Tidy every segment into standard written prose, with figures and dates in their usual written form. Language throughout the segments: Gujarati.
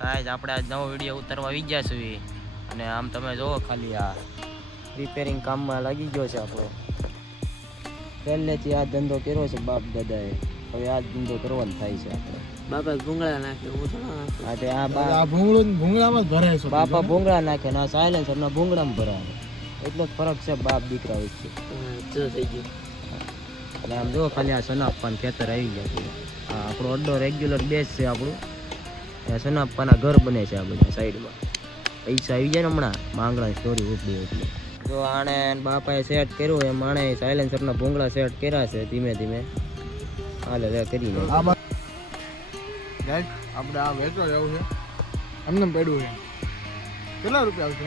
ગાઈસ આપણે આજ નવો વિડીયો ઉતારવા આવી ગયા છીએ અને આમ તમે જોવો ખાલી આ રિપેરિંગ કામમાં લાગી ગયો છે આપણો પહેલેથી આ ધંધો કર્યો છે બાપ દાદાએ હવે આ ધંધો કરવાનો થાય છે આપણે બાપા ભૂંગળા નાખે હું થોડા આ તે આ આ ભૂંગળામાં જ ભરાય છે બાપા ભૂંગળા નાખે ના સાયલેન્સર ના ભૂંગળામાં ભરાવે એટલો જ ફરક છે બાપ દીકરા વચ્ચે જો થઈ ગયું એટલે આમ જો ખાલી આ સનાપાન ખેતર આવી ગયા છે આ આપણો અડ્ડો રેગ્યુલર બેસ છે આપણું સનાપાના ઘર બને છે આ બધા સાઈડમાં પૈસા આવી જાય ને હમણાં માંગણા સ્ટોરી ઉપડી એટલે જો આણે બાપાએ સેટ કર્યું એમ આણે સાયલેન્સરના ભૂંગળા સેટ કર્યા છે ધીમે ધીમે હાલે રે કરી લે ગાઈસ આપણે આ વેચવા જવું છે અમને પડ્યું છે કેટલા રૂપિયા આવશે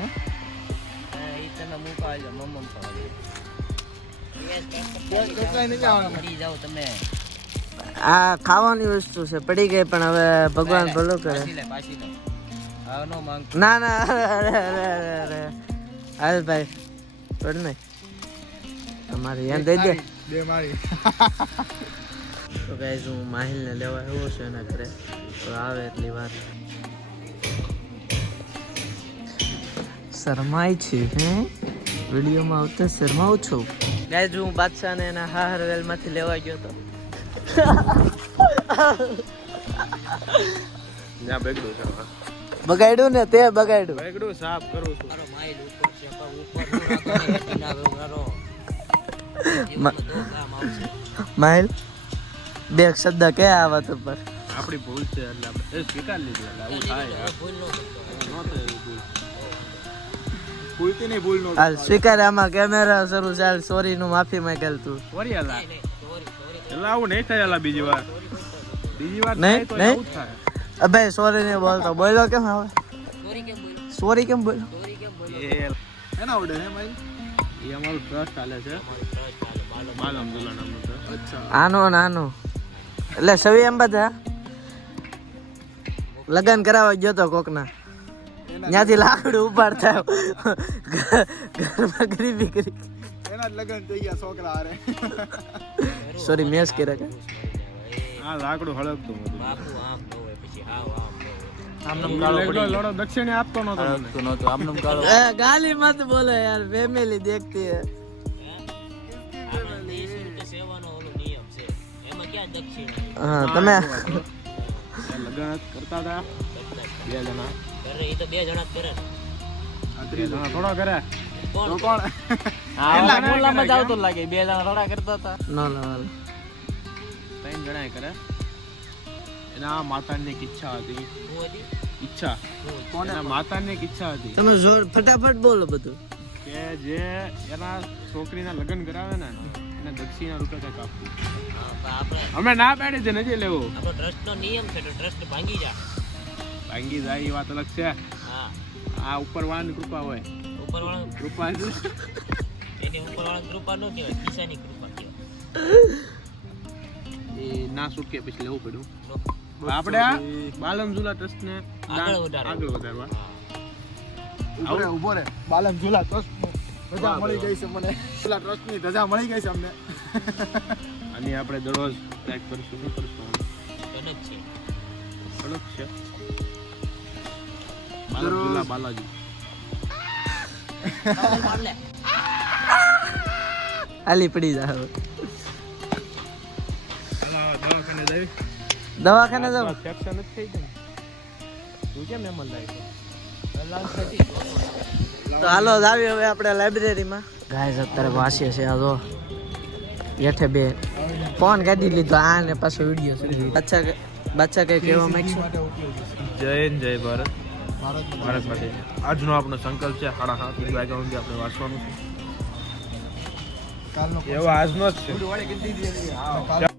ઈ તમે મુકાવજો મમ્મ કેટલા નહીં આવવાના મરી જાવ તમે આ ખાવાની વસ્તુ છે પડી ગઈ પણ હવે ભગવાન ભલું કરે પાછી લે આ નો માંગ ના ના અરે હાલ ભાઈ પડ નહીં અમારી એમ દઈ દે બે મારી તો ગાઈસ હું માહિલને લેવા આવ્યો છું એના ઘરે તો આવે એટલી વાર શરમાય છે હે વિડીયોમાં આવતા શરમાવું છું ગાઈસ હું બાદશાહને એના હાર વેલમાંથી લેવા ગયો તો ના બેગડું છે બગાડ્યું ને તે બગાડ્યું બેગડું સાફ કરું છું મારો માઈલ ઉપર છે પણ ઉપર નો રાખો ને ટીના વેવરારો જીવનમાં તો કામ આવશે માહિલ બે શબ્દ કે આવત ઉપર આપણી ભૂલ છે એટલે આપણે એ સ્વીકાર લીધી એટલે આવું થાય ભૂલ નો કરતો ન થાય એવું ભૂલતી નહીં ભૂલ નો હાલ સ્વીકાર આમાં કેમેરા શરૂ ચાલ સોરી નું માફી માંગેલ તું સોરી અલા નહીં સોરી એટલે આવું નહીં થાય અલા બીજી વાર નહીં, થાય તો નહીં. આવું થાય અબે સોરી નહીં બોલતો બોલો કેમ હવે સોરી કેમ બોલ્યો સોરી કેમ બોલો સોરી કેમ બોલ્યો એ એના ઓર્ડર હે ભાઈ એ અમારું ટ્રસ્ટ ચાલે છે માલમ દુલા નામનું છે અચ્છા આનો નાનો એટલે સવી એમ બધા લગન કરાવવા ગયો તો કોકના ત્યાંથી લાકડું ઉપાડતા ઘરમાં ગરીબી કરી એના જ લગન થઈ ગયા છોકરા હારે સોરી મેસ કર્યા કે આ લાકડું હળગતું હતું બાપુ આમ ન હોય પછી હાવ આમ ન હોય આમનમ લડો દક્ષિણે આપતો નતો આમનમ કાળો એ ગાલી મત બોલો યાર ફેમિલી દેખતી હે આપણે દેશી રીતે સેવાનો ઓલો નિયમ છે એમાં ક્યાં દક્ષિણ હા તમે લગન કરતા હતા બે જણા કરે ઈ તો બે જણા જ કરે ને આ ત્રીજો થોડો કરે કોણ તો કોણ આ મોલામાં જાવ તો લાગે બે જણા થોડા કરતા હતા નો નો ત્રણ જણા કરે એના માતાની એક ઈચ્છા હતી ઈચ્છા એના માતાની એક ઈચ્છા હતી તમે જોર ફટાફટ બોલો બધું કે જે એના છોકરીના લગ્ન કરાવે ને એને દક્ષિણા રૂપિયા કંઈક આપવું આપણે અમે ના પાડી છે નથી લેવું આપણો ટ્રસ્ટ નો નિયમ છે તો ટ્રસ્ટ ભાંગી જા ભાંગી જાય એ વાત અલગ છે હા આ ઉપરવાળાની કૃપા હોય ઉપરવાળા કૃપા એટલે એની ઉપરવાળા કૃપા નો કહેવાય ખિસ્સાની કૃપા કહેવાય એ ના છૂટકે પછી લેવું પડ્યું આપણે આ બાલમ ઝુલા ટ્રસ્ટ ને આગળ વધારવા ઉભો રે બાલમ ઝુલા ટ્રસ્ટ ધજા મળી ગઈ છે મને ઝુલા ટ્રસ્ટ ની ધજા મળી ગઈ છે અમને અને આપણે દરરોજ ટ્રેક કરશું શું કરશું ગણક છે સડક છે બાલમ ઝુલા બાલાજી માર લે આલી પડી જાવ દવાખાને જઈ દવાખાને જાવ સેક્શન જ થઈ ગયું તું કેમ એમ લાગે તો હાલો જાવી હવે આપણે લાઇબ્રેરીમાં ગાઈસ અત્યારે વાસીએ છે આ જો હેઠે બે ફોન કાઢી લીધો આ ને પાછો વિડિયો શરૂ બાદશાહ કઈ કહેવા માંગશો જય હિન્દ જય ભારત ભારત માટે આજનો આપણો સંકલ્પ છે 7:30 વાગ્યા સુધી આપણે વાંચવાનું છે એવો આજનો જ છે